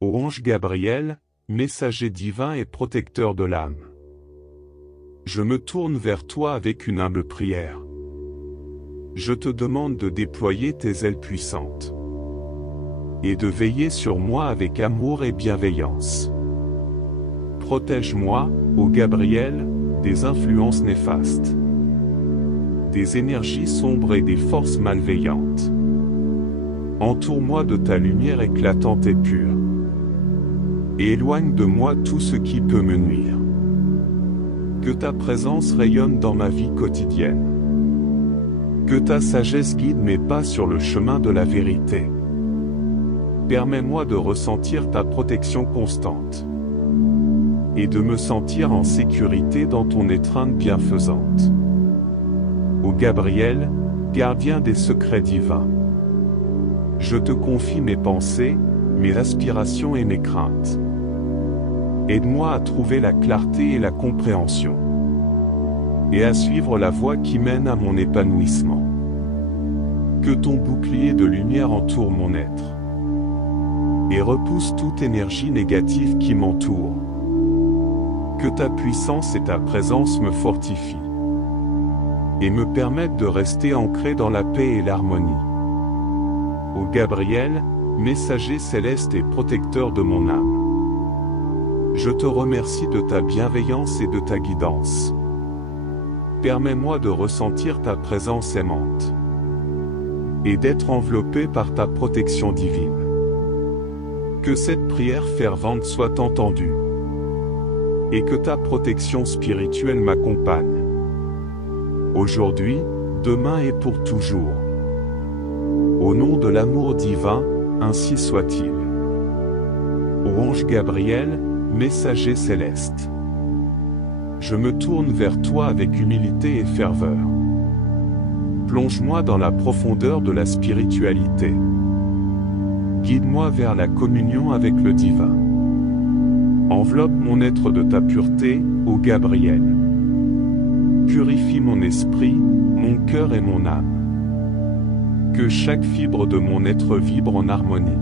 Ô ange Gabriel, messager divin et protecteur de l'âme, je me tourne vers toi avec une humble prière. Je te demande de déployer tes ailes puissantes et de veiller sur moi avec amour et bienveillance. Protège-moi, ô Gabriel, des influences néfastes, des énergies sombres et des forces malveillantes. Entoure-moi de ta lumière éclatante et pure, et éloigne de moi tout ce qui peut me nuire. Que ta présence rayonne dans ma vie quotidienne. Que ta sagesse guide mes pas sur le chemin de la vérité. Permets-moi de ressentir ta protection constante et de me sentir en sécurité dans ton étreinte bienfaisante. Ô Gabriel, gardien des secrets divins, je te confie mes pensées, mes aspirations et mes craintes. Aide-moi à trouver la clarté et la compréhension, et à suivre la voie qui mène à mon épanouissement. Que ton bouclier de lumière entoure mon être, et repousse toute énergie négative qui m'entoure. Que ta puissance et ta présence me fortifient, et me permettent de rester ancré dans la paix et l'harmonie. Ô Gabriel, messager céleste et protecteur de mon âme, je te remercie de ta bienveillance et de ta guidance. Permets-moi de ressentir ta présence aimante, et d'être enveloppé par ta protection divine. Que cette prière fervente soit entendue, et que ta protection spirituelle m'accompagne, aujourd'hui, demain et pour toujours. Au nom de l'amour divin, ainsi soit-il. Ô ange Gabriel, messager céleste, je me tourne vers toi avec humilité et ferveur. Plonge-moi dans la profondeur de la spiritualité. Guide-moi vers la communion avec le divin. Enveloppe mon être de ta pureté, ô Gabriel. Purifie mon esprit, mon cœur et mon âme. Que chaque fibre de mon être vibre en harmonie,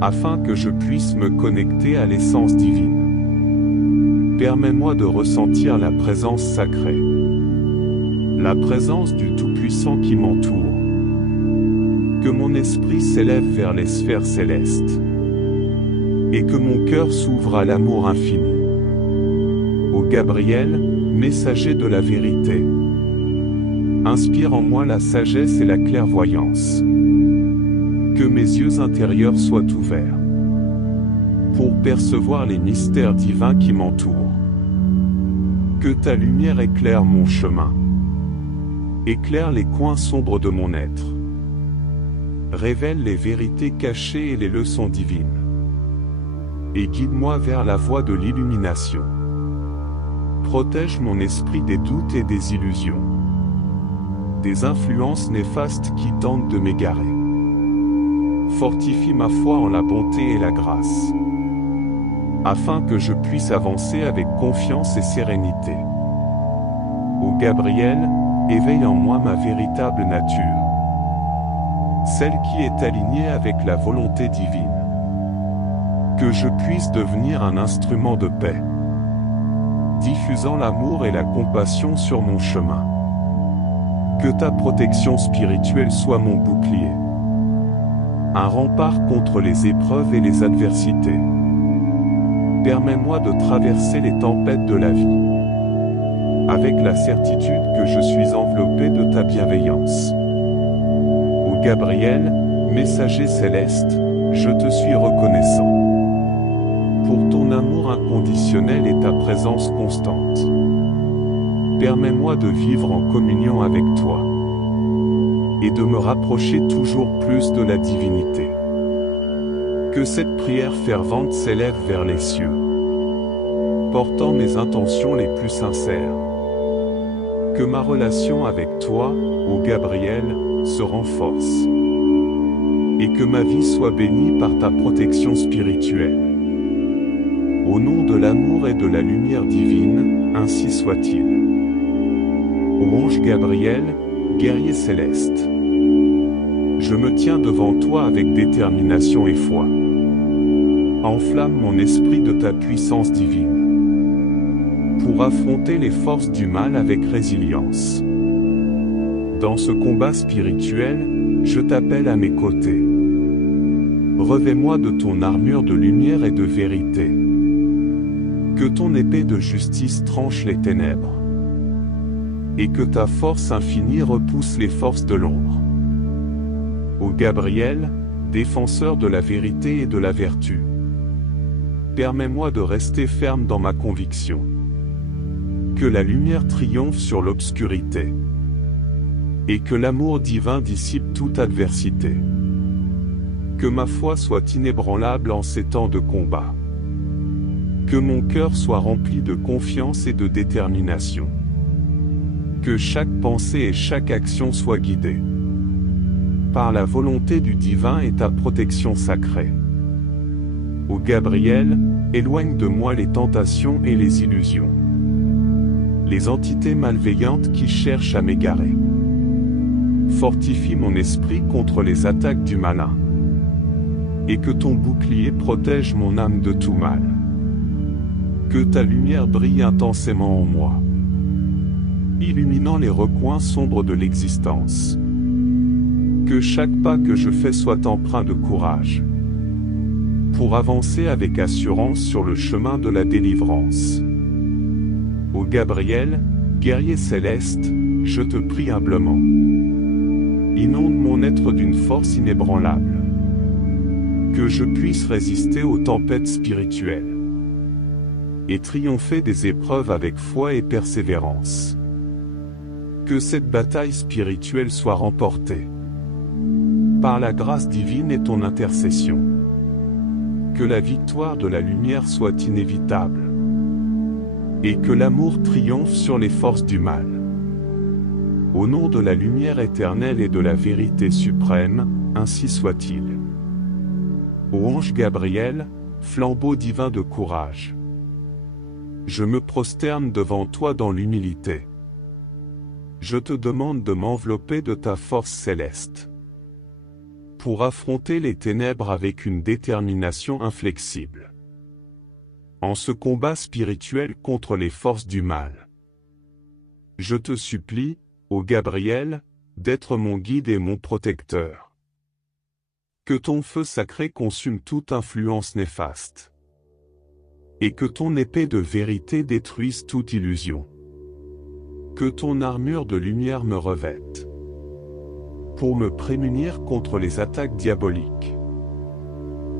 afin que je puisse me connecter à l'essence divine. Permets-moi de ressentir la présence sacrée, la présence du Tout-Puissant qui m'entoure. Que mon esprit s'élève vers les sphères célestes, et que mon cœur s'ouvre à l'amour infini. Ô Gabriel, messager de la vérité, inspire en moi la sagesse et la clairvoyance. Que mes yeux intérieurs soient ouverts pour percevoir les mystères divins qui m'entourent. Que ta lumière éclaire mon chemin, éclaire les coins sombres de mon être, révèle les vérités cachées et les leçons divines, et guide-moi vers la voie de l'illumination. Protège mon esprit des doutes et des illusions, des influences néfastes qui tentent de m'égarer. Fortifie ma foi en la bonté et la grâce, afin que je puisse avancer avec confiance et sérénité. Ô Gabriel, éveille en moi ma véritable nature, celle qui est alignée avec la volonté divine. Que je puisse devenir un instrument de paix, diffusant l'amour et la compassion sur mon chemin. Que ta protection spirituelle soit mon bouclier, un rempart contre les épreuves et les adversités. Permets-moi de traverser les tempêtes de la vie, avec la certitude que je suis enveloppé de ta bienveillance. Ô Gabriel, messager céleste, je te suis reconnaissant pour ton amour inconditionnel et ta présence constante. Permets-moi de vivre en communion avec toi, et de me rapprocher toujours plus de la divinité. Que cette prière fervente s'élève vers les cieux, portant mes intentions les plus sincères. Que ma relation avec toi, ô Gabriel, se renforce, et que ma vie soit bénie par ta protection spirituelle. Au nom de l'amour et de la lumière divine, ainsi soit-il. Ô ange Gabriel, guerrier céleste, je me tiens devant toi avec détermination et foi. Enflamme mon esprit de ta puissance divine, pour affronter les forces du mal avec résilience. Dans ce combat spirituel, je t'appelle à mes côtés. Revêt-moi de ton armure de lumière et de vérité. Que ton épée de justice tranche les ténèbres, et que ta force infinie repousse les forces de l'ombre. Ô Gabriel, défenseur de la vérité et de la vertu, permets-moi de rester ferme dans ma conviction. Que la lumière triomphe sur l'obscurité, et que l'amour divin dissipe toute adversité. Que ma foi soit inébranlable en ces temps de combat. Que mon cœur soit rempli de confiance et de détermination. Que chaque pensée et chaque action soient guidées par la volonté du divin et ta protection sacrée. Ô Gabriel, éloigne de moi les tentations et les illusions, les entités malveillantes qui cherchent à m'égarer. Fortifie mon esprit contre les attaques du malin, et que ton bouclier protège mon âme de tout mal. Que ta lumière brille intensément en moi, illuminant les recoins sombres de l'existence. Que chaque pas que je fais soit empreint de courage, pour avancer avec assurance sur le chemin de la délivrance. Ô Gabriel, guerrier céleste, je te prie humblement. Inonde mon être d'une force inébranlable, que je puisse résister aux tempêtes spirituelles et triompher des épreuves avec foi et persévérance. Que cette bataille spirituelle soit remportée par la grâce divine et ton intercession. Que la victoire de la lumière soit inévitable, et que l'amour triomphe sur les forces du mal. Au nom de la lumière éternelle et de la vérité suprême, ainsi soit-il. Ô ange Gabriel, flambeau divin de courage, je me prosterne devant toi dans l'humilité. Je te demande de m'envelopper de ta force céleste, pour affronter les ténèbres avec une détermination inflexible. En ce combat spirituel contre les forces du mal, je te supplie, ô Gabriel, d'être mon guide et mon protecteur. Que ton feu sacré consume toute influence néfaste, et que ton épée de vérité détruise toute illusion. Que ton armure de lumière me revête, pour me prémunir contre les attaques diaboliques.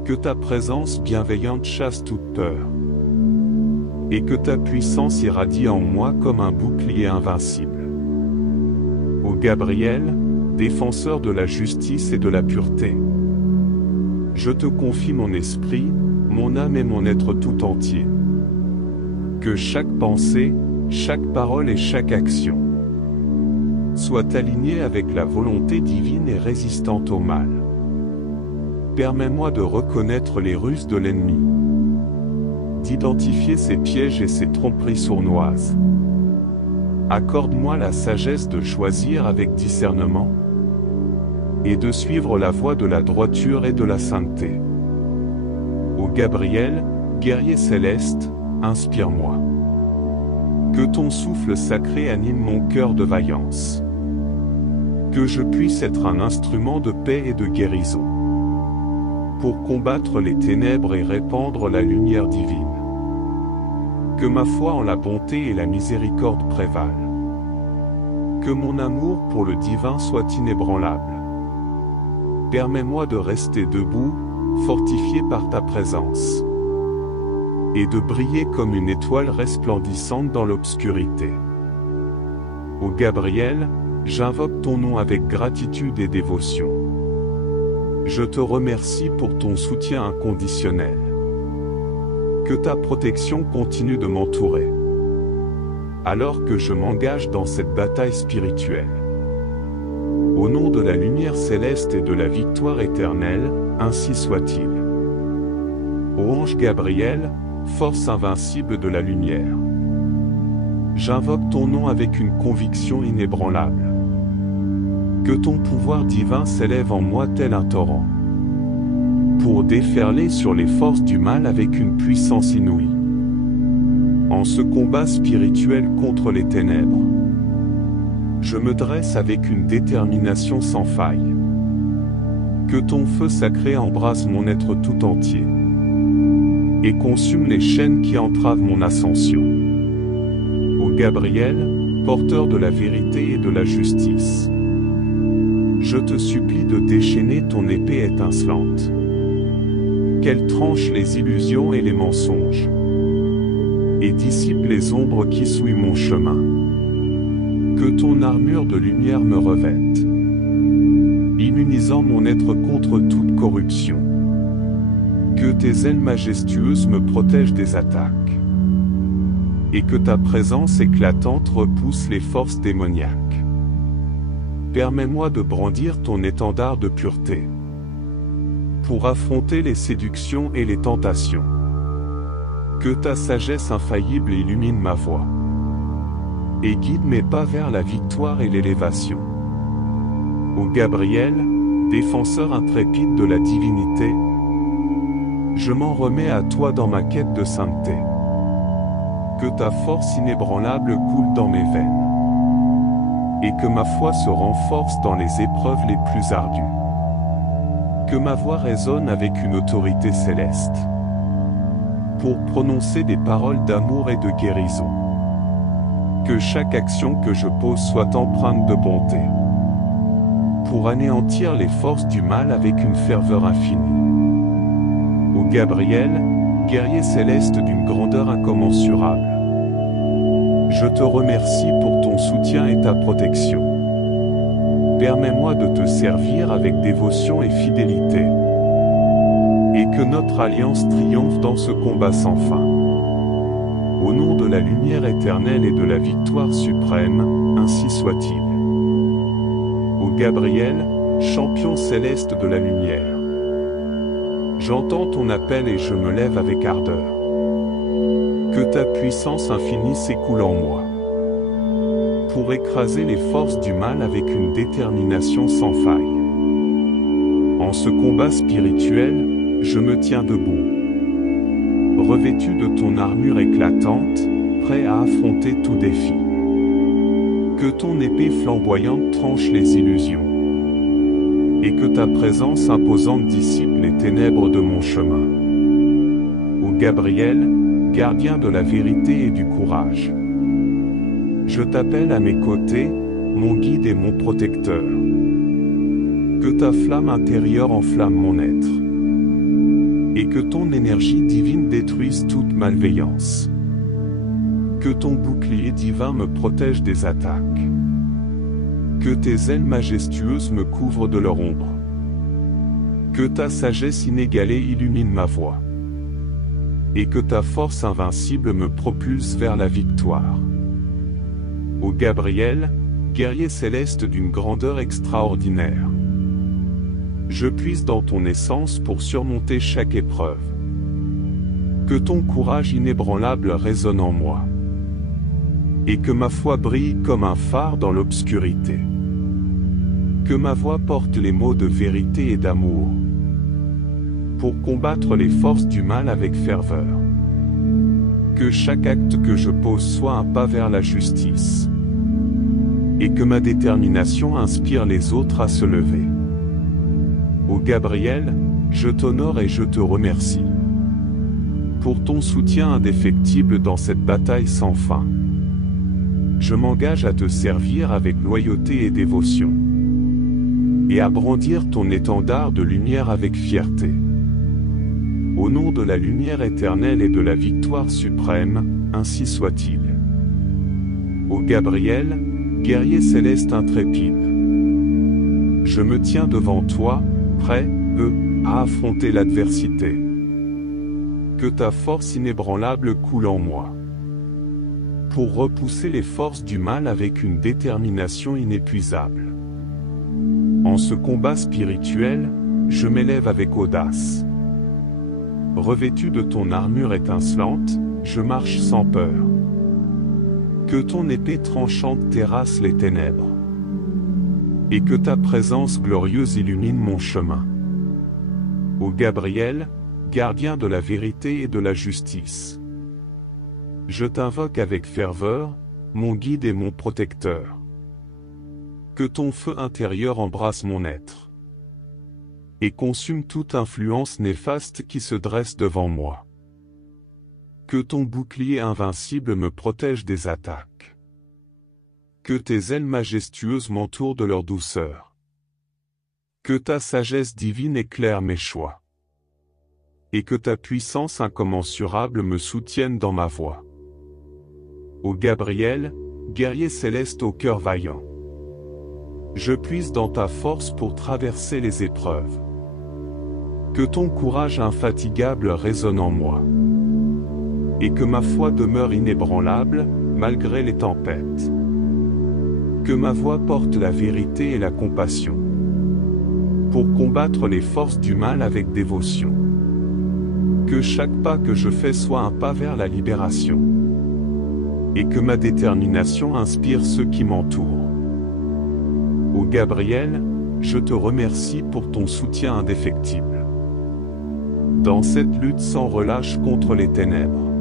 Que ta présence bienveillante chasse toute peur, et que ta puissance irradie en moi comme un bouclier invincible. Ô Gabriel, défenseur de la justice et de la pureté, je te confie mon esprit, mon âme et mon être tout entier. Que chaque pensée, chaque parole et chaque action soit alignée avec la volonté divine et résistante au mal. Permets-moi de reconnaître les ruses de l'ennemi, d'identifier ses pièges et ses tromperies sournoises. Accorde-moi la sagesse de choisir avec discernement, et de suivre la voie de la droiture et de la sainteté. Ô Gabriel, guerrier céleste, inspire-moi. Que ton souffle sacré anime mon cœur de vaillance. Que je puisse être un instrument de paix et de guérison, pour combattre les ténèbres et répandre la lumière divine. Que ma foi en la bonté et la miséricorde prévalent. Que mon amour pour le divin soit inébranlable. Permets-moi de rester debout, fortifié par ta présence, et de briller comme une étoile resplendissante dans l'obscurité. Ô Gabriel, j'invoque ton nom avec gratitude et dévotion. Je te remercie pour ton soutien inconditionnel. Que ta protection continue de m'entourer, alors que je m'engage dans cette bataille spirituelle. Au nom de la lumière céleste et de la victoire éternelle, ainsi soit-il. Ô ange Gabriel, force invincible de la lumière, j'invoque ton nom avec une conviction inébranlable. Que ton pouvoir divin s'élève en moi tel un torrent, pour déferler sur les forces du mal avec une puissance inouïe. En ce combat spirituel contre les ténèbres, je me dresse avec une détermination sans faille. Que ton feu sacré embrase mon être tout entier et consume les chaînes qui entravent mon ascension. Ô Gabriel, porteur de la vérité et de la justice, je te supplie de déchaîner ton épée étincelante, qu'elle tranche les illusions et les mensonges, et dissipe les ombres qui souillent mon chemin. Que ton armure de lumière me revête, immunisant mon être contre toute corruption. Que tes ailes majestueuses me protègent des attaques, et que ta présence éclatante repousse les forces démoniaques. Permets-moi de brandir ton étendard de pureté, pour affronter les séductions et les tentations. Que ta sagesse infaillible illumine ma voie, et guide mes pas vers la victoire et l'élévation. Ô Gabriel, défenseur intrépide de la divinité, je m'en remets à toi dans ma quête de sainteté. Que ta force inébranlable coule dans mes veines, et que ma foi se renforce dans les épreuves les plus ardues. Que ma voix résonne avec une autorité céleste, pour prononcer des paroles d'amour et de guérison. Que chaque action que je pose soit empreinte de bonté, pour anéantir les forces du mal avec une ferveur infinie. Ô Gabriel, guerrier céleste d'une grandeur incommensurable, je te remercie pour ton soutien et ta protection. Permets-moi de te servir avec dévotion et fidélité, et que notre alliance triomphe dans ce combat sans fin. Au nom de la lumière éternelle et de la victoire suprême, ainsi soit-il. Ô Gabriel, champion céleste de la lumière, j'entends ton appel et je me lève avec ardeur. Que ta puissance infinie s'écoule en moi, pour écraser les forces du mal avec une détermination sans faille. En ce combat spirituel, je me tiens debout, revêtu de ton armure éclatante, prêt à affronter tout défi. Que ton épée flamboyante tranche les illusions, et que ta présence imposante dissipe les ténèbres de mon chemin. Ô Gabriel, gardien de la vérité et du courage, je t'appelle à mes côtés, mon guide et mon protecteur. Que ta flamme intérieure enflamme mon être, et que ton énergie divine détruise toute malveillance. Que ton bouclier divin me protège des attaques. Que tes ailes majestueuses me couvrent de leur ombre. Que ta sagesse inégalée illumine ma voie, et que ta force invincible me propulse vers la victoire. Ô Gabriel, guerrier céleste d'une grandeur extraordinaire, je puise dans ton essence pour surmonter chaque épreuve. Que ton courage inébranlable résonne en moi, et que ma foi brille comme un phare dans l'obscurité. Que ma voix porte les mots de vérité et d'amour, pour combattre les forces du mal avec ferveur. Que chaque acte que je pose soit un pas vers la justice, et que ma détermination inspire les autres à se lever. Ô Gabriel, je t'honore et je te remercie pour ton soutien indéfectible dans cette bataille sans fin. Je m'engage à te servir avec loyauté et dévotion, et à brandir ton étendard de lumière avec fierté. Au nom de la lumière éternelle et de la victoire suprême, ainsi soit-il. Ô Gabriel, guerrier céleste intrépide, je me tiens devant toi, prêt, à affronter l'adversité. Que ta force inébranlable coule en moi, pour repousser les forces du mal avec une détermination inépuisable. En ce combat spirituel, je m'élève avec audace. Revêtu de ton armure étincelante, je marche sans peur. Que ton épée tranchante terrasse les ténèbres, et que ta présence glorieuse illumine mon chemin. Ô Gabriel, gardien de la vérité et de la justice. Je t'invoque avec ferveur, mon guide et mon protecteur. Que ton feu intérieur embrasse mon être et consume toute influence néfaste qui se dresse devant moi. Que ton bouclier invincible me protège des attaques. Que tes ailes majestueuses m'entourent de leur douceur. Que ta sagesse divine éclaire mes choix. Et que ta puissance incommensurable me soutienne dans ma voie. Ô Gabriel, guerrier céleste au cœur vaillant. Je puise dans ta force pour traverser les épreuves. Que ton courage infatigable résonne en moi. Et que ma foi demeure inébranlable, malgré les tempêtes. Que ma voix porte la vérité et la compassion. Pour combattre les forces du mal avec dévotion. Que chaque pas que je fais soit un pas vers la libération. Et que ma détermination inspire ceux qui m'entourent. Ô Gabriel, je te remercie pour ton soutien indéfectible. Dans cette lutte sans relâche contre les ténèbres,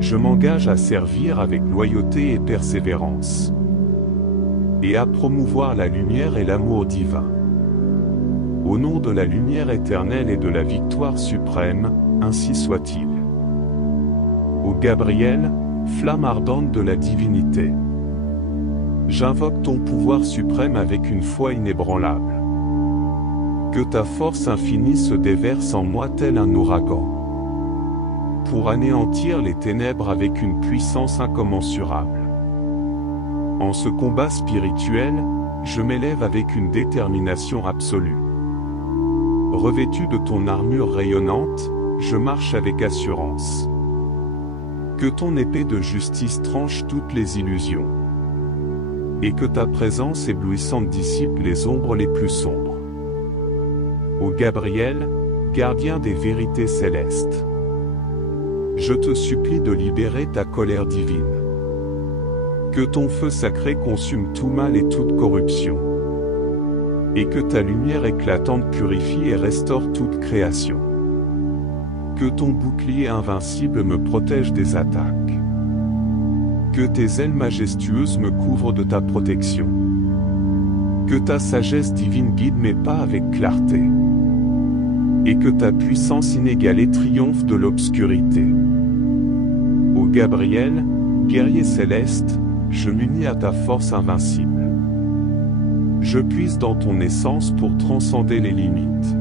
je m'engage à servir avec loyauté et persévérance, et à promouvoir la lumière et l'amour divin. Au nom de la lumière éternelle et de la victoire suprême, ainsi soit-il. Ô Gabriel, flamme ardente de la divinité, j'invoque ton pouvoir suprême avec une foi inébranlable. Que ta force infinie se déverse en moi tel un ouragan, pour anéantir les ténèbres avec une puissance incommensurable. En ce combat spirituel, je m'élève avec une détermination absolue. Revêtu de ton armure rayonnante, je marche avec assurance. Que ton épée de justice tranche toutes les illusions, et que ta présence éblouissante dissipe les ombres les plus sombres. Ô Gabriel, gardien des vérités célestes, je te supplie de libérer ta colère divine. Que ton feu sacré consume tout mal et toute corruption, et que ta lumière éclatante purifie et restaure toute création. Que ton bouclier invincible me protège des attaques. Que tes ailes majestueuses me couvrent de ta protection. Que ta sagesse divine guide mes pas avec clarté. Et que ta puissance inégalée triomphe de l'obscurité. Ô Gabriel, guerrier céleste, je m'unis à ta force invincible. Je puise dans ton essence pour transcender les limites.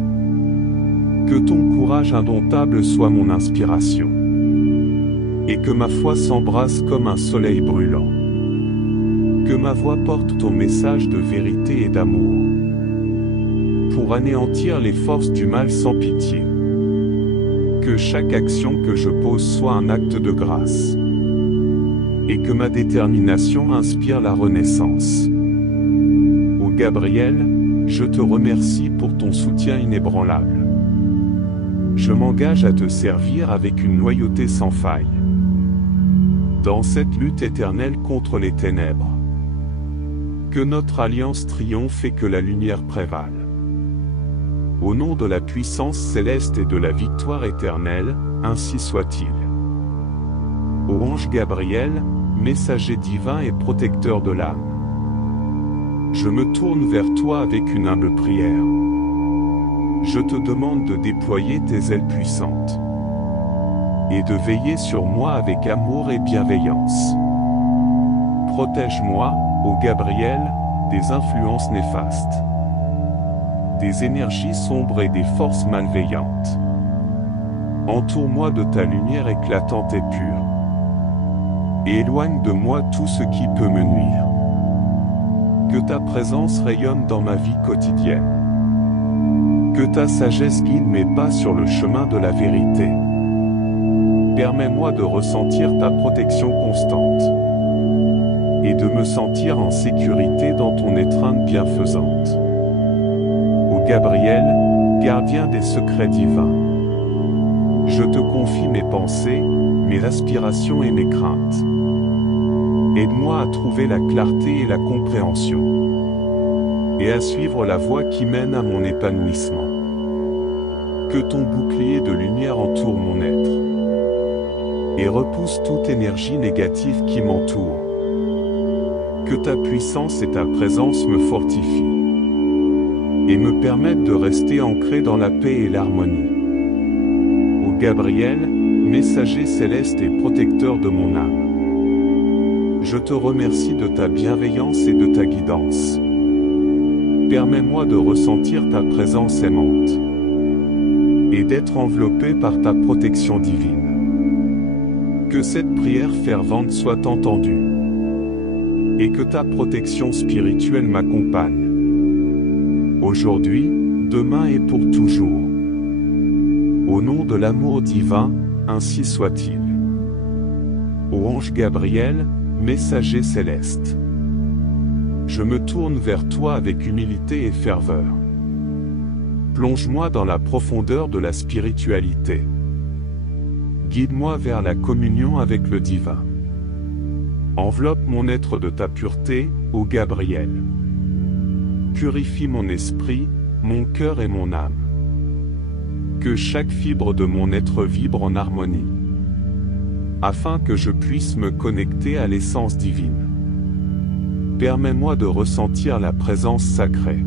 Que ton courage indomptable soit mon inspiration. Et que ma foi s'embrase comme un soleil brûlant. Que ma voix porte ton message de vérité et d'amour, pour anéantir les forces du mal sans pitié. Que chaque action que je pose soit un acte de grâce, et que ma détermination inspire la renaissance. Ô Gabriel, je te remercie pour ton soutien inébranlable. Je m'engage à te servir avec une loyauté sans faille, dans cette lutte éternelle contre les ténèbres. Que notre alliance triomphe et que la lumière prévale. Au nom de la puissance céleste et de la victoire éternelle, ainsi soit-il. Ô ange Gabriel, messager divin et protecteur de l'âme, je me tourne vers toi avec une humble prière. Je te demande de déployer tes ailes puissantes et de veiller sur moi avec amour et bienveillance. Protège-moi, ô Gabriel, des influences néfastes, des énergies sombres et des forces malveillantes. Entoure-moi de ta lumière éclatante et pure, et éloigne de moi tout ce qui peut me nuire. Que ta présence rayonne dans ma vie quotidienne. Que ta sagesse guide mes pas sur le chemin de la vérité. Permets-moi de ressentir ta protection constante et de me sentir en sécurité dans ton étreinte bienfaisante. Ô Gabriel, gardien des secrets divins, je te confie mes pensées, mes aspirations et mes craintes. Aide-moi à trouver la clarté et la compréhension, et à suivre la voie qui mène à mon épanouissement. Que ton bouclier de lumière entoure mon être et repousse toute énergie négative qui m'entoure. Que ta puissance et ta présence me fortifient et me permettent de rester ancré dans la paix et l'harmonie. Ô Gabriel, messager céleste et protecteur de mon âme, je te remercie de ta bienveillance et de ta guidance. Permets-moi de ressentir ta présence aimante et d'être enveloppé par ta protection divine. Que cette prière fervente soit entendue et que ta protection spirituelle m'accompagne, aujourd'hui, demain et pour toujours. Au nom de l'amour divin, ainsi soit-il. Ô ange Gabriel, messager céleste, je me tourne vers toi avec humilité et ferveur. Plonge-moi dans la profondeur de la spiritualité. Guide-moi vers la communion avec le divin. Enveloppe mon être de ta pureté, ô Gabriel. Purifie mon esprit, mon cœur et mon âme. Que chaque fibre de mon être vibre en harmonie, afin que je puisse me connecter à l'essence divine. Permets-moi de ressentir la présence sacrée,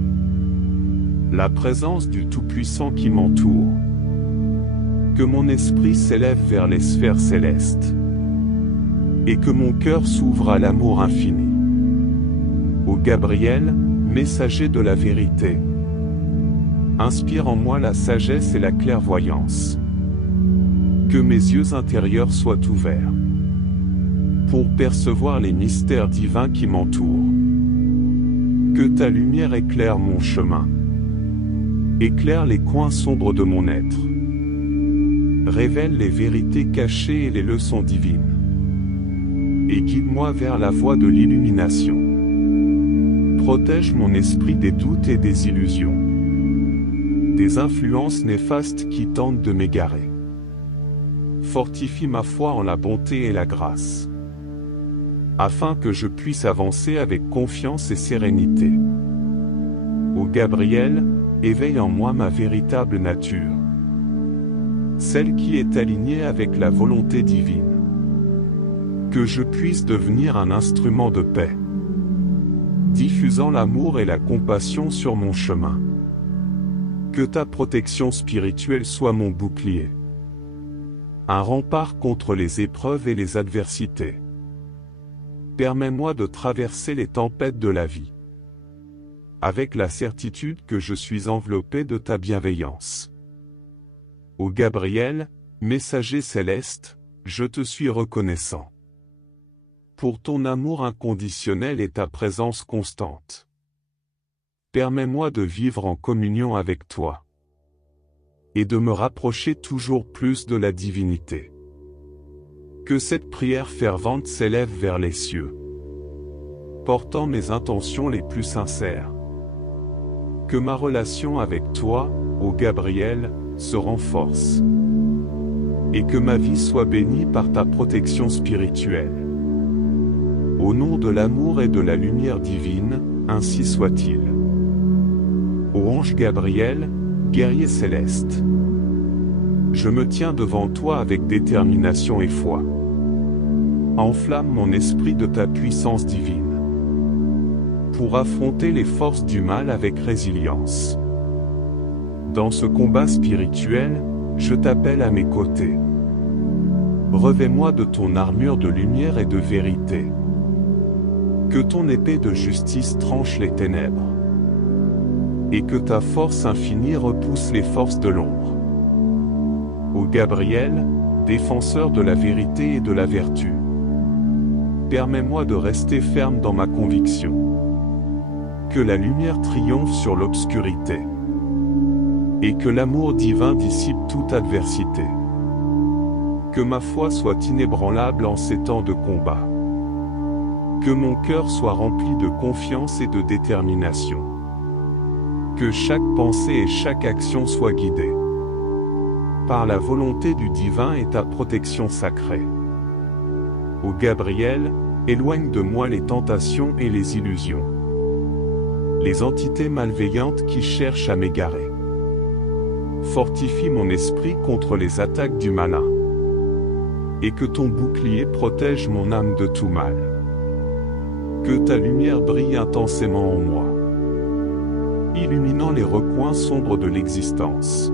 la présence du Tout-Puissant qui m'entoure. Que mon esprit s'élève vers les sphères célestes et que mon cœur s'ouvre à l'amour infini. Ô Gabriel, messager de la vérité, inspire en moi la sagesse et la clairvoyance. Que mes yeux intérieurs soient ouverts pour percevoir les mystères divins qui m'entourent. Que ta lumière éclaire mon chemin, éclaire les coins sombres de mon être, révèle les vérités cachées et les leçons divines, et guide-moi vers la voie de l'illumination. Protège mon esprit des doutes et des illusions, des influences néfastes qui tentent de m'égarer. Fortifie ma foi en la bonté et la grâce, afin que je puisse avancer avec confiance et sérénité. Ô Gabriel, éveille en moi ma véritable nature, celle qui est alignée avec la volonté divine. Que je puisse devenir un instrument de paix, diffusant l'amour et la compassion sur mon chemin. Que ta protection spirituelle soit mon bouclier, un rempart contre les épreuves et les adversités. Permets-moi de traverser les tempêtes de la vie, avec la certitude que je suis enveloppé de ta bienveillance. Ô Gabriel, messager céleste, je te suis reconnaissant pour ton amour inconditionnel et ta présence constante. Permets-moi de vivre en communion avec toi et de me rapprocher toujours plus de la divinité. Que cette prière fervente s'élève vers les cieux, portant mes intentions les plus sincères. Que ma relation avec toi, ô Gabriel, se renforce, et que ma vie soit bénie par ta protection spirituelle. Au nom de l'amour et de la lumière divine, ainsi soit-il. Ô ange Gabriel, guerrier céleste, je me tiens devant toi avec détermination et foi. Enflamme mon esprit de ta puissance divine, pour affronter les forces du mal avec résilience. Dans ce combat spirituel, je t'appelle à mes côtés. Revêt-moi de ton armure de lumière et de vérité. Que ton épée de justice tranche les ténèbres, et que ta force infinie repousse les forces de l'ombre. Ô Gabriel, défenseur de la vérité et de la vertu, permets-moi de rester ferme dans ma conviction. Que la lumière triomphe sur l'obscurité, et que l'amour divin dissipe toute adversité. Que ma foi soit inébranlable en ces temps de combat. Que mon cœur soit rempli de confiance et de détermination. Que chaque pensée et chaque action soient guidées par la volonté du divin et ta protection sacrée. Ô Gabriel, éloigne de moi les tentations et les illusions, les entités malveillantes qui cherchent à m'égarer. fortifie mon esprit contre les attaques du malin. Et que ton bouclier protège mon âme de tout mal. Que ta lumière brille intensément en moi, illuminant les recoins sombres de l'existence.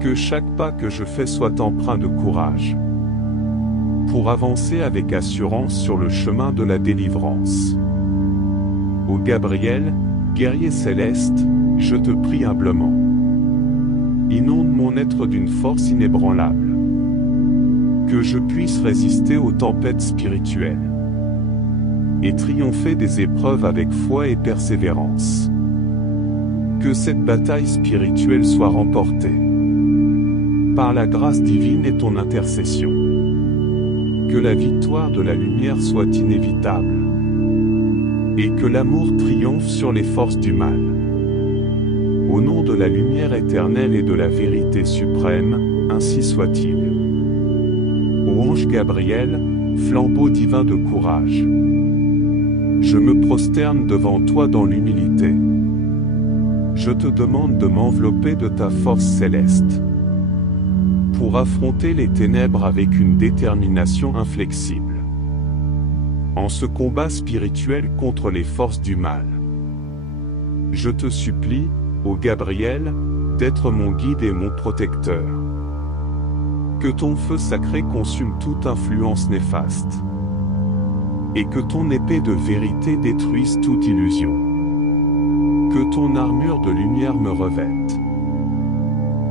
Que chaque pas que je fais soit empreint de courage, pour avancer avec assurance sur le chemin de la délivrance. Ô Gabriel, guerrier céleste, je te prie humblement. Inonde mon être d'une force inébranlable, que je puisse résister aux tempêtes spirituelles et triompher des épreuves avec foi et persévérance. Que cette bataille spirituelle soit remportée par la grâce divine et ton intercession. Que la victoire de la lumière soit inévitable et que l'amour triomphe sur les forces du mal. Au nom de la lumière éternelle et de la vérité suprême, ainsi soit-il. Ô ange Gabriel, flambeau divin de courage, je me prosterne devant toi dans l'humilité. Je te demande de m'envelopper de ta force céleste, pour affronter les ténèbres avec une détermination inflexible, en ce combat spirituel contre les forces du mal. Je te supplie, ô Gabriel, d'être mon guide et mon protecteur. Que ton feu sacré consume toute influence néfaste, et que ton épée de vérité détruise toute illusion. Que ton armure de lumière me revête,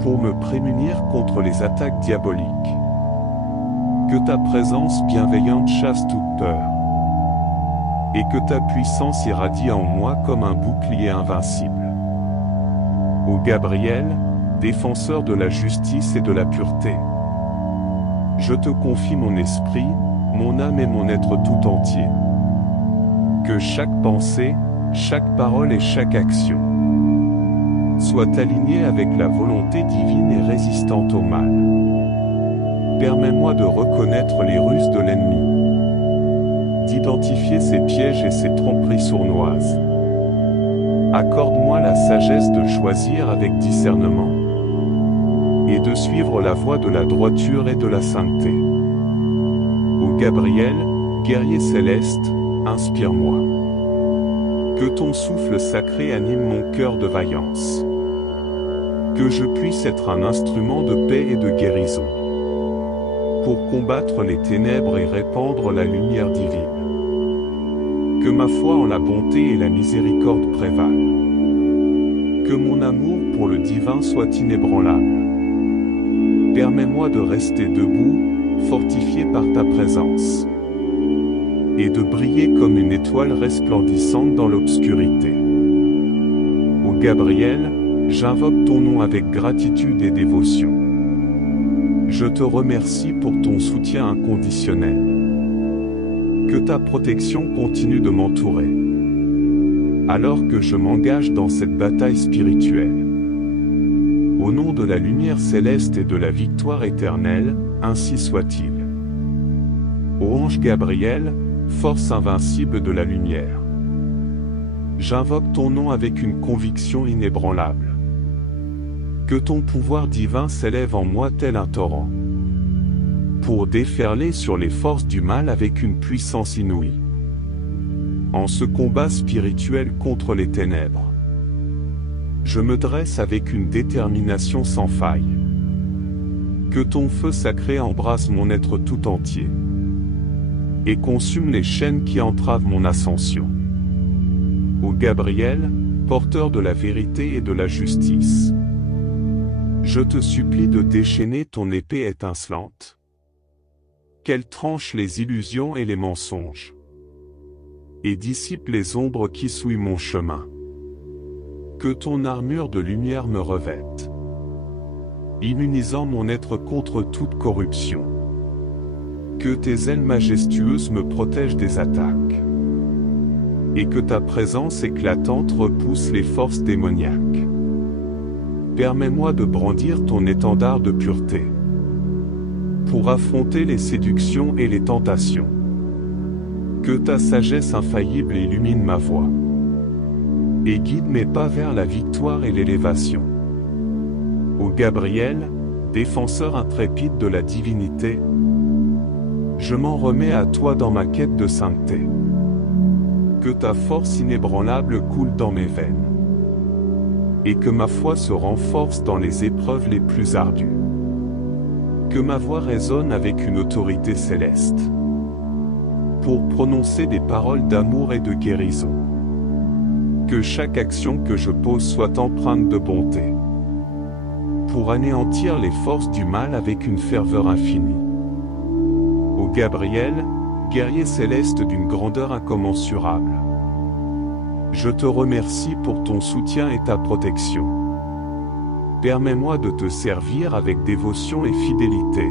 pour me prémunir contre les attaques diaboliques. Que ta présence bienveillante chasse toute peur, et que ta puissance irradie en moi comme un bouclier invincible. Ô Gabriel, défenseur de la justice et de la pureté, je te confie mon esprit, mon âme et mon être tout entier. Que chaque pensée, chaque parole et chaque action soit alignée avec la volonté divine et résistante au mal. Permets-moi de reconnaître les ruses de l'ennemi, d'identifier ses pièges et ses tromperies sournoises. Accorde-moi la sagesse de choisir avec discernement et de suivre la voie de la droiture et de la sainteté. Ô Gabriel, guerrier céleste, inspire-moi. Que ton souffle sacré anime mon cœur de vaillance. Que je puisse être un instrument de paix et de guérison, pour combattre les ténèbres et répandre la lumière divine. Que ma foi en la bonté et la miséricorde prévalent. Que mon amour pour le divin soit inébranlable. Permets-moi de rester debout, fortifié par ta présence, et de briller comme une étoile resplendissante dans l'obscurité. Ô Gabriel, j'invoque ton nom avec gratitude et dévotion. Je te remercie pour ton soutien inconditionnel. Que ta protection continue de m'entourer, alors que je m'engage dans cette bataille spirituelle. Au nom de la lumière céleste et de la victoire éternelle, ainsi soit-il. Ô ange Gabriel, force invincible de la lumière, j'invoque ton nom avec une conviction inébranlable. Que ton pouvoir divin s'élève en moi tel un torrent, pour déferler sur les forces du mal avec une puissance inouïe. En ce combat spirituel contre les ténèbres, je me dresse avec une détermination sans faille. Que ton feu sacré embrasse mon être tout entier, et consume les chaînes qui entravent mon ascension. Ô Gabriel, porteur de la vérité et de la justice, je te supplie de déchaîner ton épée étincelante, qu'elle tranche les illusions et les mensonges, et dissipe les ombres qui souillent mon chemin. Que ton armure de lumière me revête, immunisant mon être contre toute corruption. Que tes ailes majestueuses me protègent des attaques, et que ta présence éclatante repousse les forces démoniaques. Permets-moi de brandir ton étendard de pureté, pour affronter les séductions et les tentations. Que ta sagesse infaillible illumine ma voie, et guide mes pas vers la victoire et l'élévation. Ô Gabriel, défenseur intrépide de la divinité, je m'en remets à toi dans ma quête de sainteté. Que ta force inébranlable coule dans mes veines, et que ma foi se renforce dans les épreuves les plus ardues. Que ma voix résonne avec une autorité céleste, pour prononcer des paroles d'amour et de guérison. Que chaque action que je pose soit empreinte de bonté, pour anéantir les forces du mal avec une ferveur infinie. Ô Gabriel, guerrier céleste d'une grandeur incommensurable, je te remercie pour ton soutien et ta protection. Permets-moi de te servir avec dévotion et fidélité,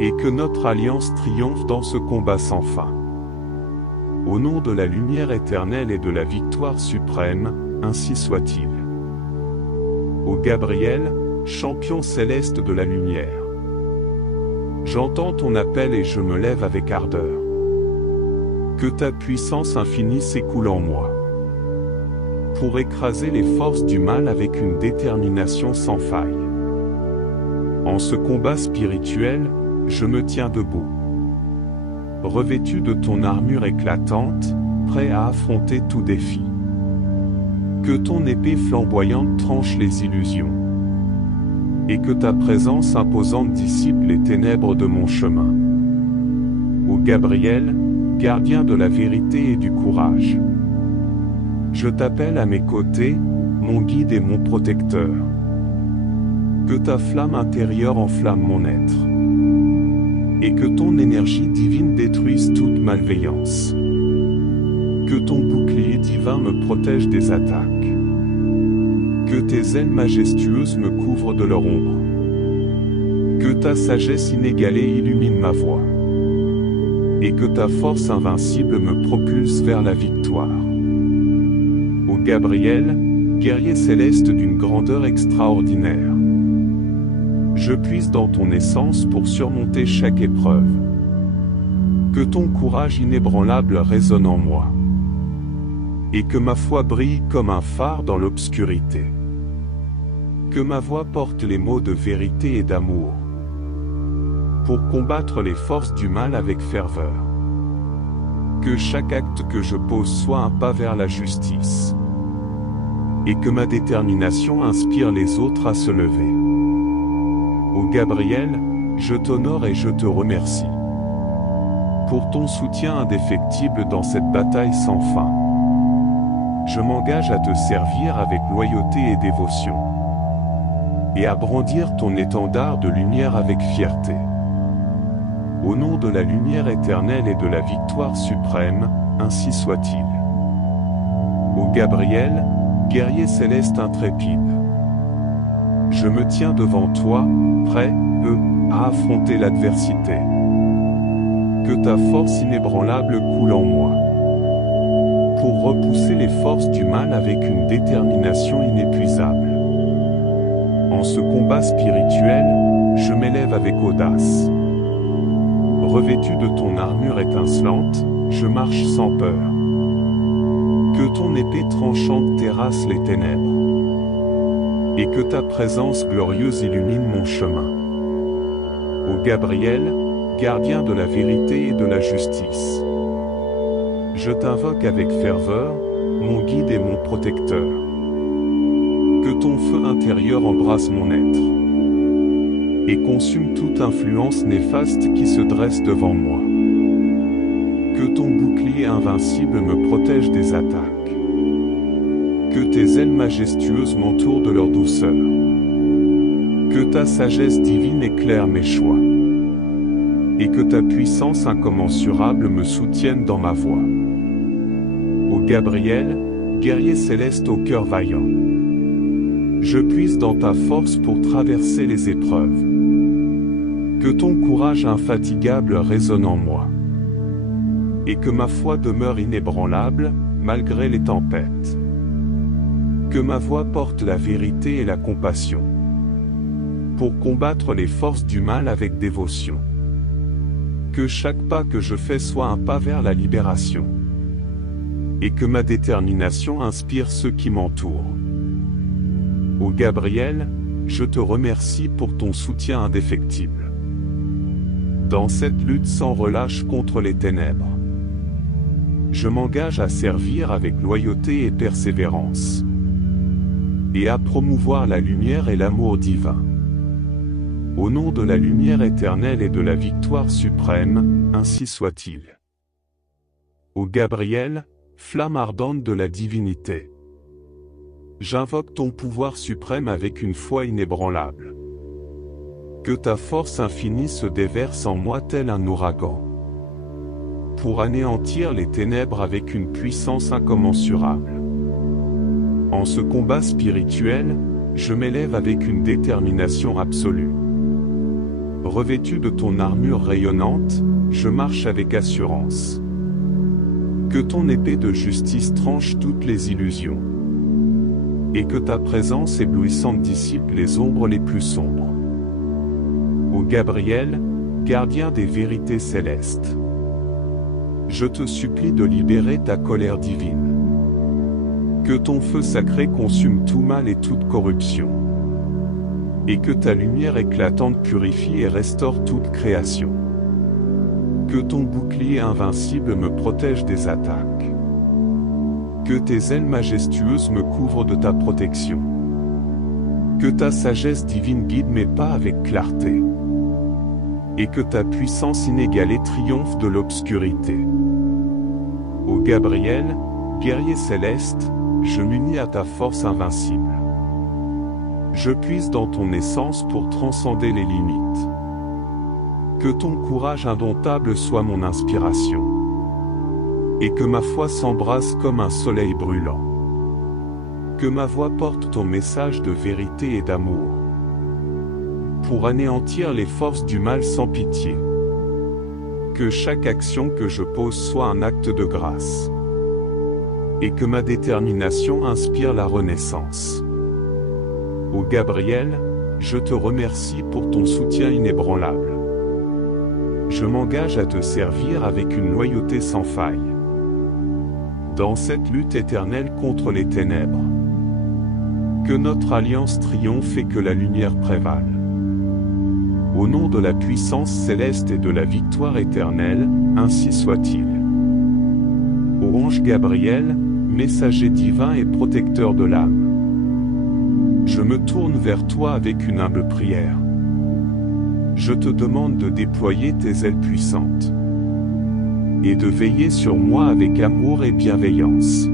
et que notre alliance triomphe dans ce combat sans fin. Au nom de la lumière éternelle et de la victoire suprême, ainsi soit-il. Ô Gabriel, champion céleste de la lumière, j'entends ton appel et je me lève avec ardeur. Que ta puissance infinie s'écoule en moi, pour écraser les forces du mal avec une détermination sans faille. En ce combat spirituel, je me tiens debout, revêtu de ton armure éclatante, prêt à affronter tout défi. Que ton épée flamboyante tranche les illusions, et que ta présence imposante dissipe les ténèbres de mon chemin. Ô Gabriel, gardien de la vérité et du courage, je t'appelle à mes côtés, mon guide et mon protecteur. Que ta flamme intérieure enflamme mon être, et que ton énergie divine détruise toute malveillance. Que ton bouclier divin me protège des attaques. Que tes ailes majestueuses me couvrent de leur ombre. Que ta sagesse inégalée illumine ma voie, et que ta force invincible me propulse vers la victoire. Ô Gabriel, guerrier céleste d'une grandeur extraordinaire, je puise dans ton essence pour surmonter chaque épreuve. Que ton courage inébranlable résonne en moi, et que ma foi brille comme un phare dans l'obscurité. Que ma voix porte les mots de vérité et d'amour, pour combattre les forces du mal avec ferveur. Que chaque acte que je pose soit un pas vers la justice, et que ma détermination inspire les autres à se lever. Ô Gabriel, je t'honore et je te remercie pour ton soutien indéfectible dans cette bataille sans fin. Je m'engage à te servir avec loyauté et dévotion, et à brandir ton étendard de lumière avec fierté. Au nom de la lumière éternelle et de la victoire suprême, ainsi soit-il. Ô Gabriel, guerrier céleste intrépide, je me tiens devant toi, prêt, à affronter l'adversité. Que ta force inébranlable coule en moi, pour repousser les forces du mal avec une détermination inépuisable. En ce combat spirituel, je m'élève avec audace. Revêtu de ton armure étincelante, je marche sans peur. Que ton épée tranchante terrasse les ténèbres, et que ta présence glorieuse illumine mon chemin. Ô Gabriel, gardien de la vérité et de la justice, je t'invoque avec ferveur, mon guide et mon protecteur. Que ton feu intérieur embrasse mon être, et consume toute influence néfaste qui se dresse devant moi. Que ton bouclier invincible me protège des attaques. Que tes ailes majestueuses m'entourent de leur douceur. Que ta sagesse divine éclaire mes choix, et que ta puissance incommensurable me soutienne dans ma voie. Ô Gabriel, guerrier céleste au cœur vaillant, je puise dans ta force pour traverser les épreuves. Que ton courage infatigable résonne en moi, et que ma foi demeure inébranlable, malgré les tempêtes. Que ma voix porte la vérité et la compassion, pour combattre les forces du mal avec dévotion. Que chaque pas que je fais soit un pas vers la libération, et que ma détermination inspire ceux qui m'entourent. Ô Gabriel, je te remercie pour ton soutien indéfectible. Dans cette lutte sans relâche contre les ténèbres, je m'engage à servir avec loyauté et persévérance, et à promouvoir la lumière et l'amour divin. Au nom de la lumière éternelle et de la victoire suprême, ainsi soit-il. Ô Gabriel, flamme ardente de la divinité, j'invoque ton pouvoir suprême avec une foi inébranlable. Que ta force infinie se déverse en moi tel un ouragan, pour anéantir les ténèbres avec une puissance incommensurable. En ce combat spirituel, je m'élève avec une détermination absolue. Revêtu de ton armure rayonnante, je marche avec assurance. Que ton épée de justice tranche toutes les illusions, et que ta présence éblouissante dissipe les ombres les plus sombres. Ô Gabriel, gardien des vérités célestes, je te supplie de libérer ta colère divine. Que ton feu sacré consume tout mal et toute corruption, et que ta lumière éclatante purifie et restaure toute création. Que ton bouclier invincible me protège des attaques. Que tes ailes majestueuses me couvrent de ta protection. Que ta sagesse divine guide mes pas avec clarté, et que ta puissance inégalée triomphe de l'obscurité. Ô Gabriel, guerrier céleste, je m'unis à ta force invincible. Je puise dans ton essence pour transcender les limites. Que ton courage indomptable soit mon inspiration, et que ma foi s'embrase comme un soleil brûlant. Que ma voix porte ton message de vérité et d'amour, pour anéantir les forces du mal sans pitié. Que chaque action que je pose soit un acte de grâce, et que ma détermination inspire la renaissance. Ô Gabriel, je te remercie pour ton soutien inébranlable. Je m'engage à te servir avec une loyauté sans faille. Dans cette lutte éternelle contre les ténèbres, que notre alliance triomphe et que la lumière prévale. Au nom de la puissance céleste et de la victoire éternelle, ainsi soit-il. Ô ange Gabriel, messager divin et protecteur de l'âme, je me tourne vers toi avec une humble prière. Je te demande de déployer tes ailes puissantes, et de veiller sur moi avec amour et bienveillance.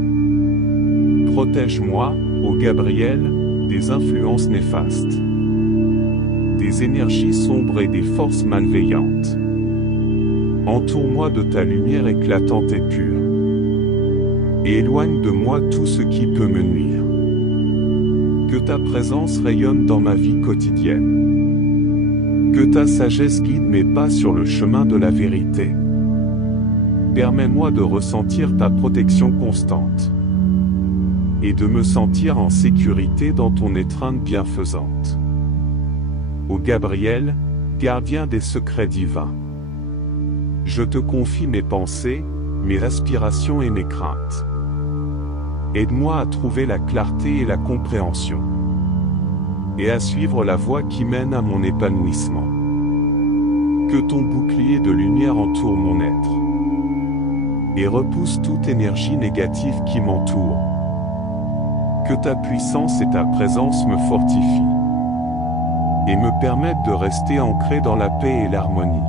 Protège-moi, ô Gabriel, des influences néfastes, des énergies sombres et des forces malveillantes. Entoure-moi de ta lumière éclatante et pure, et éloigne de moi tout ce qui peut me nuire. Que ta présence rayonne dans ma vie quotidienne. Que ta sagesse guide mes pas sur le chemin de la vérité. Permets-moi de ressentir ta protection constante, et de me sentir en sécurité dans ton étreinte bienfaisante. Ô Gabriel, gardien des secrets divins, je te confie mes pensées, mes aspirations et mes craintes. Aide-moi à trouver la clarté et la compréhension, et à suivre la voie qui mène à mon épanouissement. Que ton bouclier de lumière entoure mon être, et repousse toute énergie négative qui m'entoure. Que ta puissance et ta présence me fortifient, et me permettent de rester ancré dans la paix et l'harmonie.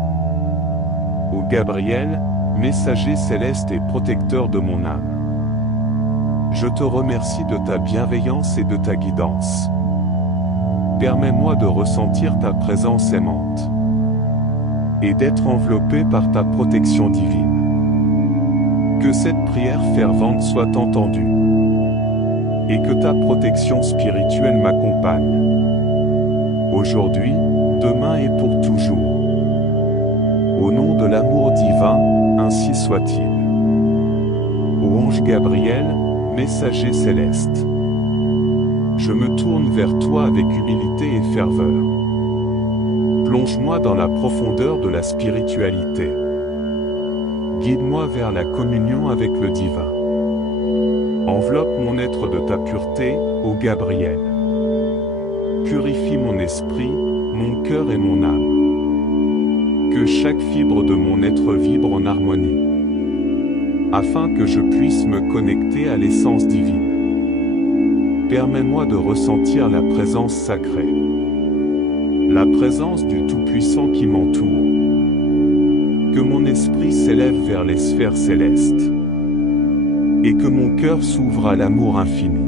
Ô Gabriel, messager céleste et protecteur de mon âme, je te remercie de ta bienveillance et de ta guidance. Permets-moi de ressentir ta présence aimante, et d'être enveloppé par ta protection divine. Que cette prière fervente soit entendue, et que ta protection spirituelle m'accompagne, aujourd'hui, demain et pour toujours. Au nom de l'amour divin, ainsi soit-il. Ô ange Gabriel, messager céleste, je me tourne vers toi avec humilité et ferveur. Plonge-moi dans la profondeur de la spiritualité. Guide-moi vers la communion avec le divin. Enveloppe mon être de ta pureté, ô Gabriel. purifie mon esprit, mon cœur et mon âme. Que chaque fibre de mon être vibre en harmonie, afin que je puisse me connecter à l'essence divine. Permets-moi de ressentir la présence sacrée, la présence du Tout-Puissant qui m'entoure. Que mon esprit s'élève vers les sphères célestes, et que mon cœur s'ouvre à l'amour infini.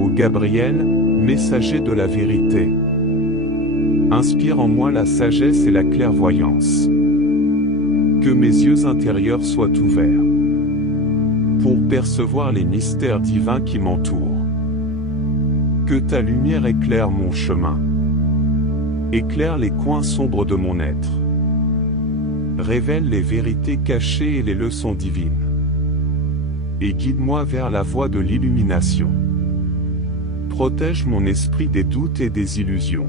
Ô Gabriel, messager de la vérité, inspire en moi la sagesse et la clairvoyance. Que mes yeux intérieurs soient ouverts pour percevoir les mystères divins qui m'entourent. Que ta lumière éclaire mon chemin, éclaire les coins sombres de mon être. Révèle les vérités cachées et les leçons divines. Et guide-moi vers la voie de l'illumination. Protège mon esprit des doutes et des illusions,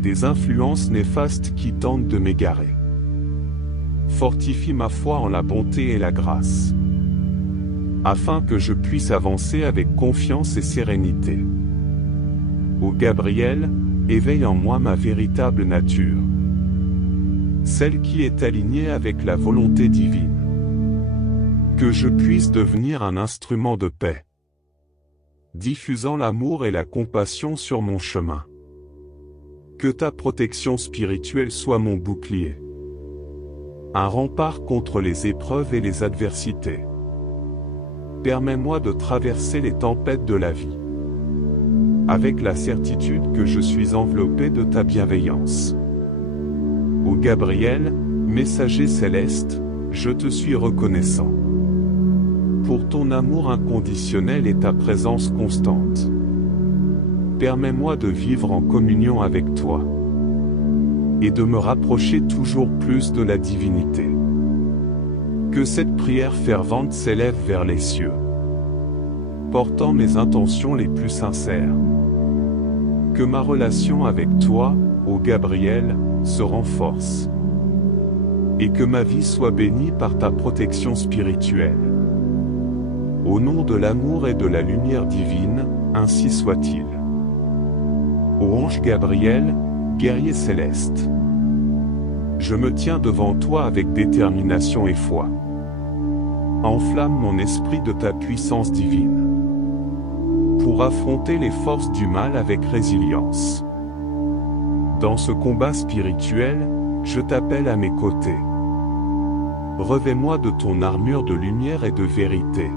des influences néfastes qui tentent de m'égarer. Fortifie ma foi en la bonté et la grâce, afin que je puisse avancer avec confiance et sérénité. Ô Gabriel, éveille en moi ma véritable nature, celle qui est alignée avec la volonté divine. Que je puisse devenir un instrument de paix, diffusant l'amour et la compassion sur mon chemin. Que ta protection spirituelle soit mon bouclier, un rempart contre les épreuves et les adversités. Permets-moi de traverser les tempêtes de la vie, avec la certitude que je suis enveloppé de ta bienveillance. Ô Gabriel, messager céleste, je te suis reconnaissant pour ton amour inconditionnel et ta présence constante. Permets-moi de vivre en communion avec toi et de me rapprocher toujours plus de la divinité. Que cette prière fervente s'élève vers les cieux, portant mes intentions les plus sincères. Que ma relation avec toi, ô Gabriel, se renforce, et que ma vie soit bénie par ta protection spirituelle. Au nom de l'amour et de la lumière divine, ainsi soit-il. Ô ange Gabriel, guerrier céleste, je me tiens devant toi avec détermination et foi. Enflamme mon esprit de ta puissance divine, pour affronter les forces du mal avec résilience. Dans ce combat spirituel, je t'appelle à mes côtés. Revêt-moi de ton armure de lumière et de vérité.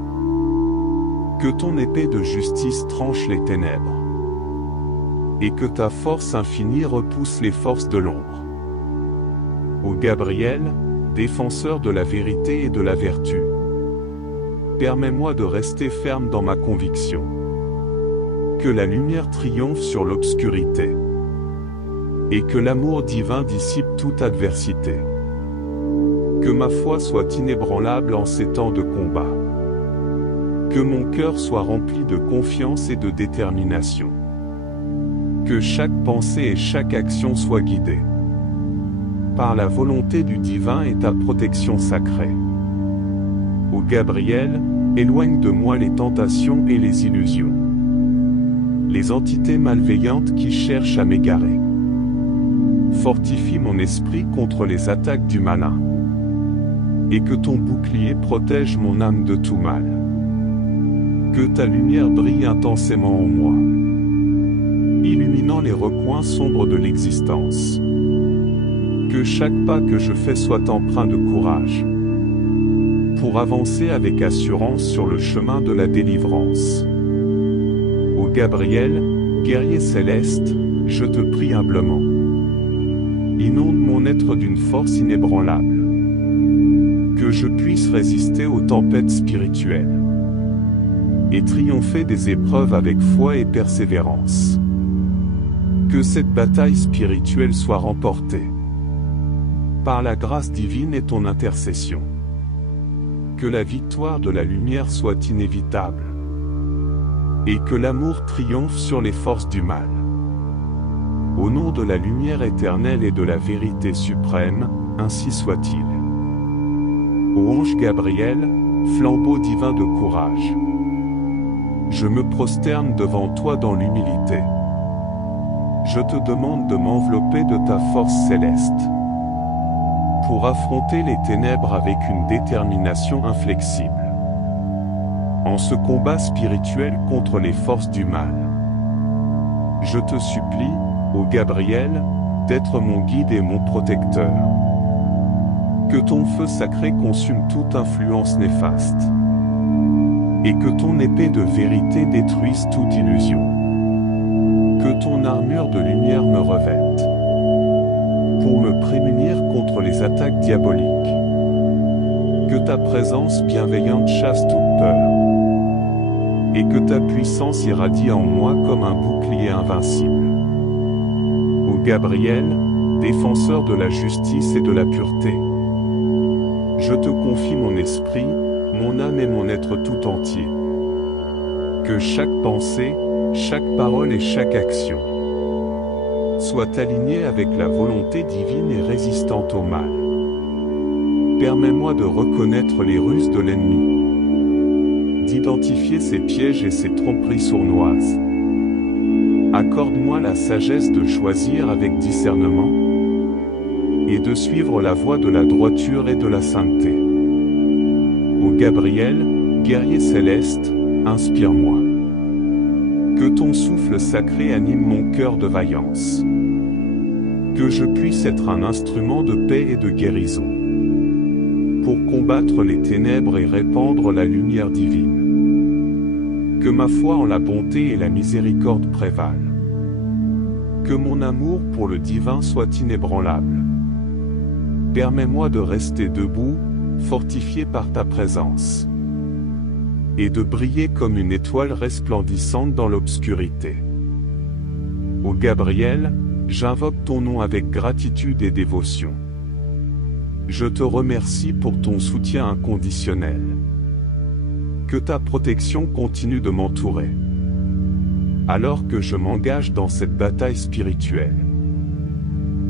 Que ton épée de justice tranche les ténèbres, et que ta force infinie repousse les forces de l'ombre. Ô Gabriel, défenseur de la vérité et de la vertu, permets-moi de rester ferme dans ma conviction. Que la lumière triomphe sur l'obscurité, et que l'amour divin dissipe toute adversité. Que ma foi soit inébranlable en ces temps de combat. Que mon cœur soit rempli de confiance et de détermination. Que chaque pensée et chaque action soient guidées par la volonté du divin et ta protection sacrée. Ô Gabriel, éloigne de moi les tentations et les illusions, les entités malveillantes qui cherchent à m'égarer. Fortifie mon esprit contre les attaques du malin, et que ton bouclier protège mon âme de tout mal. Que ta lumière brille intensément en moi, illuminant les recoins sombres de l'existence. Que chaque pas que je fais soit empreint de courage, pour avancer avec assurance sur le chemin de la délivrance. Ô Gabriel, guerrier céleste, je te prie humblement. Inonde mon être d'une force inébranlable, que je puisse résister aux tempêtes spirituelles et triompher des épreuves avec foi et persévérance. Que cette bataille spirituelle soit remportée par la grâce divine et ton intercession. Que la victoire de la lumière soit inévitable, et que l'amour triomphe sur les forces du mal. Au nom de la lumière éternelle et de la vérité suprême, ainsi soit-il. Ô ange Gabriel, flambeau divin de courage, je me prosterne devant toi dans l'humilité. Je te demande de m'envelopper de ta force céleste, pour affronter les ténèbres avec une détermination inflexible. En ce combat spirituel contre les forces du mal, je te supplie, ô Gabriel, d'être mon guide et mon protecteur. Que ton feu sacré consume toute influence néfaste, et que ton épée de vérité détruise toute illusion. Que ton armure de lumière me revête, pour me prémunir contre les attaques diaboliques. Que ta présence bienveillante chasse toute peur, et que ta puissance irradie en moi comme un bouclier invincible. Ô Gabriel, défenseur de la justice et de la pureté, je te confie mon esprit, mon âme et mon être tout entier. Que chaque pensée, chaque parole et chaque action soit alignée avec la volonté divine et résistante au mal. Permets-moi de reconnaître les ruses de l'ennemi, d'identifier ses pièges et ses tromperies sournoises. Accorde-moi la sagesse de choisir avec discernement et de suivre la voie de la droiture et de la sainteté. Ô Gabriel, guerrier céleste, inspire-moi. Que ton souffle sacré anime mon cœur de vaillance. Que je puisse être un instrument de paix et de guérison, pour combattre les ténèbres et répandre la lumière divine. Que ma foi en la bonté et la miséricorde prévalent. Que mon amour pour le divin soit inébranlable. Permets-moi de rester debout, fortifié par ta présence, et de briller comme une étoile resplendissante dans l'obscurité. Ô Gabriel, j'invoque ton nom avec gratitude et dévotion. Je te remercie pour ton soutien inconditionnel. Que ta protection continue de m'entourer, alors que je m'engage dans cette bataille spirituelle.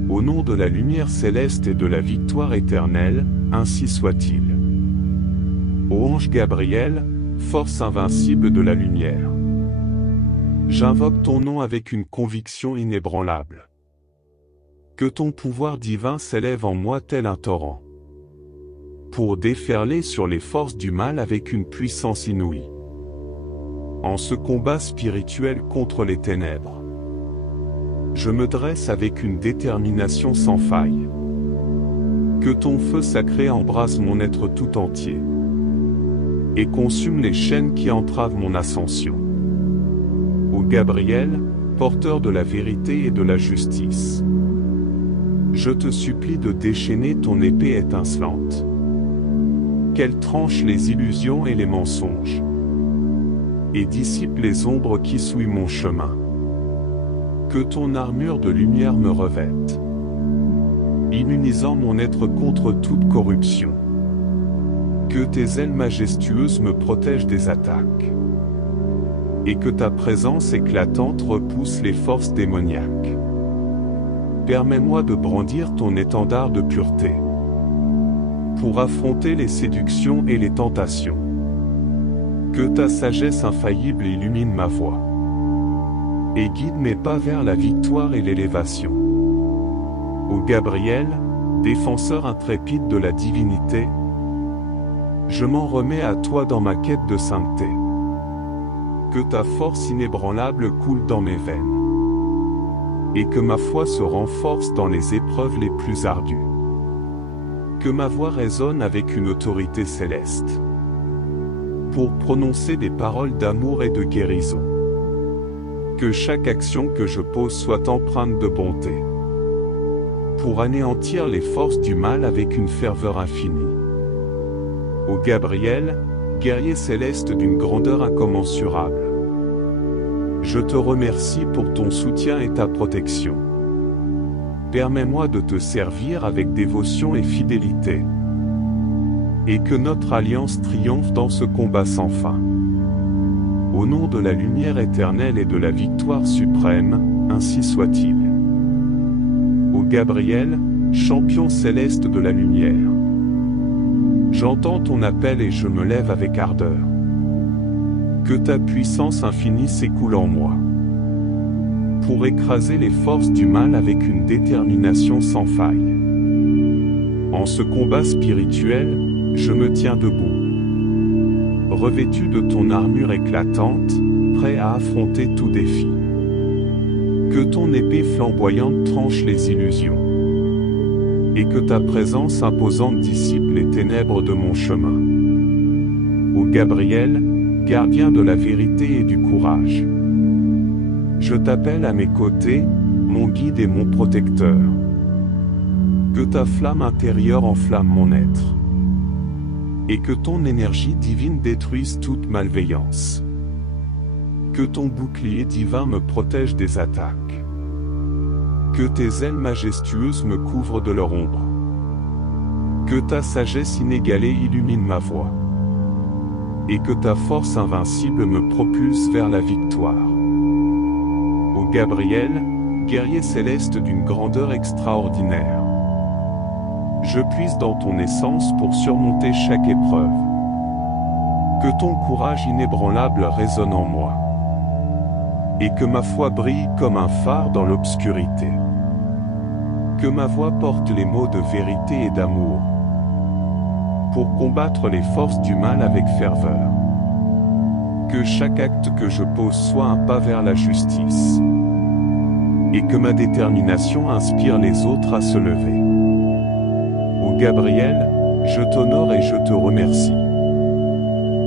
Au nom de la lumière céleste et de la victoire éternelle, ainsi soit-il. Ô ange Gabriel, force invincible de la lumière, j'invoque ton nom avec une conviction inébranlable. Que ton pouvoir divin s'élève en moi tel un torrent, pour déferler sur les forces du mal avec une puissance inouïe. En ce combat spirituel contre les ténèbres, je me dresse avec une détermination sans faille. Que ton feu sacré embrase mon être tout entier, et consume les chaînes qui entravent mon ascension. Ô Gabriel, porteur de la vérité et de la justice, je te supplie de déchaîner ton épée étincelante, qu'elle tranche les illusions et les mensonges, et dissipe les ombres qui souillent mon chemin. Que ton armure de lumière me revête, immunisant mon être contre toute corruption. Que tes ailes majestueuses me protègent des attaques, et que ta présence éclatante repousse les forces démoniaques. Permets-moi de brandir ton étendard de pureté, pour affronter les séductions et les tentations. Que ta sagesse infaillible illumine ma voie, et guide mes pas vers la victoire et l'élévation. Ô Gabriel, défenseur intrépide de la divinité, je m'en remets à toi dans ma quête de sainteté. Que ta force inébranlable coule dans mes veines, et que ma foi se renforce dans les épreuves les plus ardues. Que ma voix résonne avec une autorité céleste, pour prononcer des paroles d'amour et de guérison. Que chaque action que je pose soit empreinte de bonté, pour anéantir les forces du mal avec une ferveur infinie. Ô Gabriel, guerrier céleste d'une grandeur incommensurable, je te remercie pour ton soutien et ta protection. Permets-moi de te servir avec dévotion et fidélité, et que notre alliance triomphe dans ce combat sans fin. Au nom de la lumière éternelle et de la victoire suprême, ainsi soit-il. Ô Gabriel, champion céleste de la lumière, j'entends ton appel et je me lève avec ardeur. Que ta puissance infinie s'écoule en moi, pour écraser les forces du mal avec une détermination sans faille. En ce combat spirituel, je me tiens debout, revêtu de ton armure éclatante, prêt à affronter tout défi. Que ton épée flamboyante tranche les illusions, et que ta présence imposante dissipe les ténèbres de mon chemin. Ô Gabriel, gardien de la vérité et du courage, je t'appelle à mes côtés, mon guide et mon protecteur. Que ta flamme intérieure enflamme mon être, et que ton énergie divine détruise toute malveillance. Que ton bouclier divin me protège des attaques. Que tes ailes majestueuses me couvrent de leur ombre. Que ta sagesse inégalée illumine ma voie, et que ta force invincible me propulse vers la victoire. Ô Gabriel, guerrier céleste d'une grandeur extraordinaire, je puise dans ton essence pour surmonter chaque épreuve. Que ton courage inébranlable résonne en moi, et que ma foi brille comme un phare dans l'obscurité. Que ma voix porte les mots de vérité et d'amour, pour combattre les forces du mal avec ferveur. Que chaque acte que je pose soit un pas vers la justice, et que ma détermination inspire les autres à se lever. Ô Gabriel, je t'honore et je te remercie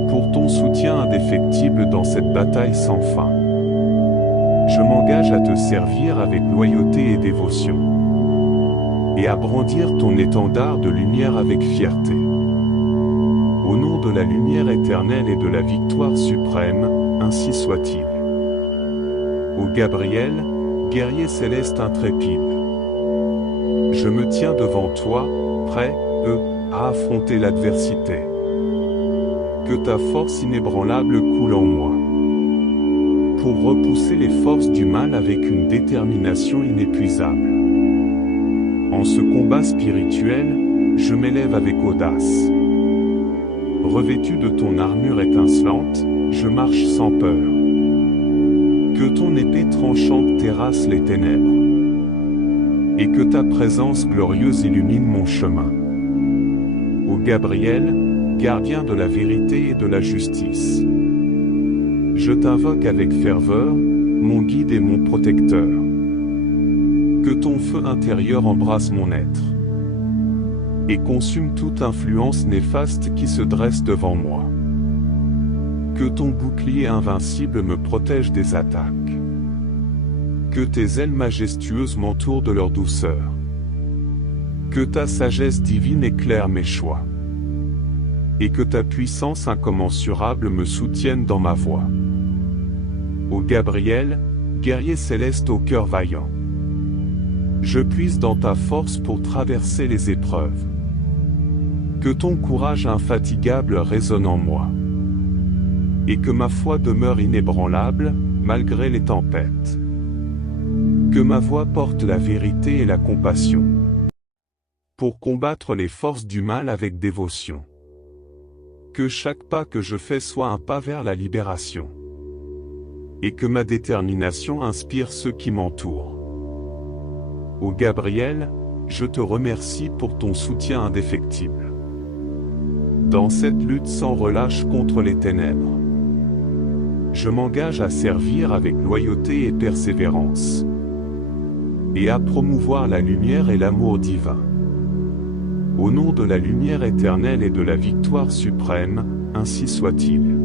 pour ton soutien indéfectible dans cette bataille sans fin. Je m'engage à te servir avec loyauté et dévotion, et à brandir ton étendard de lumière avec fierté. Au nom de la lumière éternelle et de la victoire suprême, ainsi soit-il. Ô Gabriel, guerrier céleste intrépide, je me tiens devant toi, prêt, à affronter l'adversité. Que ta force inébranlable coule en moi, pour repousser les forces du mal avec une détermination inépuisable. En ce combat spirituel, je m'élève avec audace. Revêtu de ton armure étincelante, je marche sans peur. Que ton épée tranchante terrasse les ténèbres, et que ta présence glorieuse illumine mon chemin. Ô Gabriel, gardien de la vérité et de la justice, je t'invoque avec ferveur, mon guide et mon protecteur. Que ton feu intérieur embrasse mon être, et consume toute influence néfaste qui se dresse devant moi. Que ton bouclier invincible me protège des attaques. Que tes ailes majestueuses m'entourent de leur douceur. Que ta sagesse divine éclaire mes choix, et que ta puissance incommensurable me soutienne dans ma voie. Ô Gabriel, guerrier céleste au cœur vaillant, je puise dans ta force pour traverser les épreuves. Que ton courage infatigable résonne en moi, et que ma foi demeure inébranlable, malgré les tempêtes. Que ma voix porte la vérité et la compassion, pour combattre les forces du mal avec dévotion. Que chaque pas que je fais soit un pas vers la libération, et que ma détermination inspire ceux qui m'entourent. Ô Gabriel, je te remercie pour ton soutien indéfectible dans cette lutte sans relâche contre les ténèbres. Je m'engage à servir avec loyauté et persévérance, et à promouvoir la lumière et l'amour divin. Au nom de la lumière éternelle et de la victoire suprême, ainsi soit-il.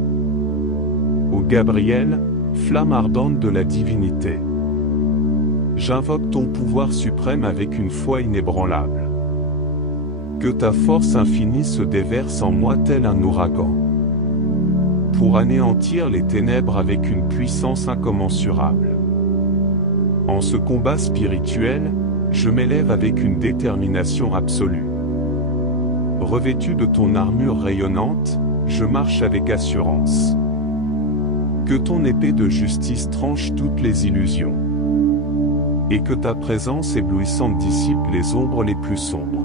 Ô Gabriel, flamme ardente de la divinité, j'invoque ton pouvoir suprême avec une foi inébranlable. Que ta force infinie se déverse en moi tel un ouragan, pour anéantir les ténèbres avec une puissance incommensurable. En ce combat spirituel, je m'élève avec une détermination absolue. Revêtu de ton armure rayonnante, je marche avec assurance. Que ton épée de justice tranche toutes les illusions, et que ta présence éblouissante dissipe les ombres les plus sombres.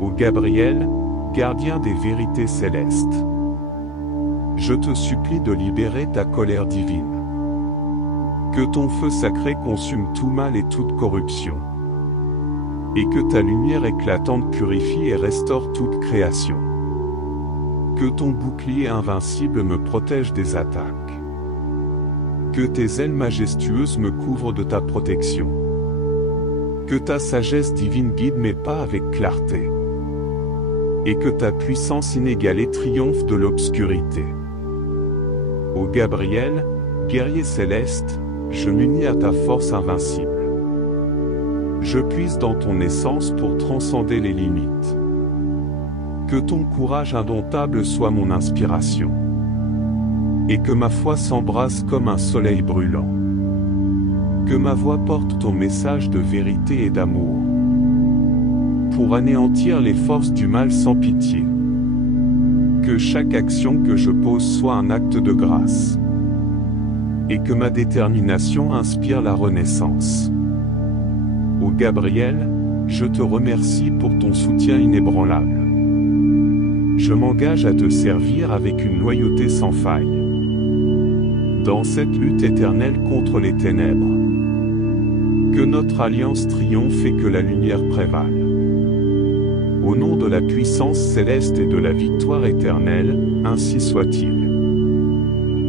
Ô Gabriel, gardien des vérités célestes, je te supplie de libérer ta colère divine. Que ton feu sacré consume tout mal et toute corruption. Et que ta lumière éclatante purifie et restaure toute création. Que ton bouclier invincible me protège des attaques. Que tes ailes majestueuses me couvrent de ta protection. Que ta sagesse divine guide mes pas avec clarté. Et que ta puissance inégalée triomphe de l'obscurité. Ô Gabriel, guerrier céleste, je m'unis à ta force invincible. Je puise dans ton essence pour transcender les limites. Que ton courage indomptable soit mon inspiration. Et que ma foi s'embrase comme un soleil brûlant. Que ma voix porte ton message de vérité et d'amour. Pour anéantir les forces du mal sans pitié. Que chaque action que je pose soit un acte de grâce. Et que ma détermination inspire la renaissance. Ô Gabriel, je te remercie pour ton soutien inébranlable. Je m'engage à te servir avec une loyauté sans faille. Dans cette lutte éternelle contre les ténèbres. Que notre alliance triomphe et que la lumière prévale. Au nom de la puissance céleste et de la victoire éternelle, ainsi soit-il.